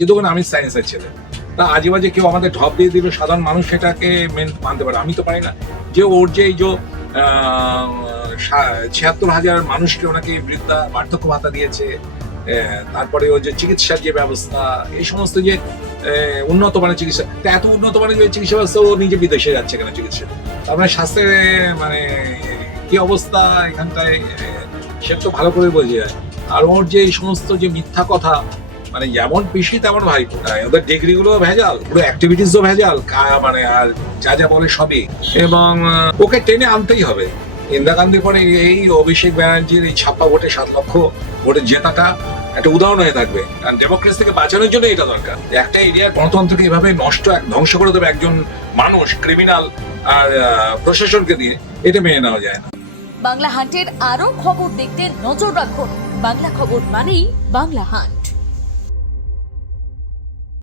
যেহেতু আমি সায়েন্সের ছেলে, তা আজে বাজে কেউ আমাদের ঢপ দিয়ে দিল, সাধারণ মানুষ সেটাকে মানতে পারে, আমি তো পারি না। যে ওর যে এই যে ৭৬,০০০ মানুষকে ওনাকে বৃদ্ধা বার্ধক্য ভাতা দিয়েছে, তারপরে ওই যে চিকিৎসার যে ব্যবস্থা, এই সমস্ত যে উন্নত মানের চিকিৎসা, এত উন্নত মানের যে চিকিৎসা ব্যবস্থা, ও নিজে বিদেশে যাচ্ছে কেন চিকিৎসা? তার মানে স্বাস্থ্যের মানে কি অবস্থা এখানটায়, সে তো ভালো করে বোঝে যায়। আর ওর যে এই সমস্ত যে মিথ্যা কথা, মানে যেমন পিসি তেমন ভাই, ওদের ডিগ্রি গুলো ভেজাল, পুরো অ্যাক্টিভিটিসও ভেজাল, মানে আর যা যা বলে সবই। এবং ওকে টেনে আনতেই হবে। ইন্দিরা গান্ধীর পরে এই অভিষেক ব্যানার্জির এই 56 ভোটে 7 লক্ষ ভোটে জেতাটা একটা উদাহরণ হয়ে থাকবে। কারণ ডেমোক্রেসি থেকে বাঁচানোর জন্য এটা দরকার। একটা এরিয়ার গণতন্ত্রকে এভাবে ধ্বংস করে দেবে একজন মানুষ, ক্রিমিনাল আর প্রশাসনকে দিয়ে, এটা মেনে নেওয়া যায় না। বাংলা হান্টের আরো খবর দেখতে নজর রাখুন। বাংলা খবর মানেই বাংলা হান্ট।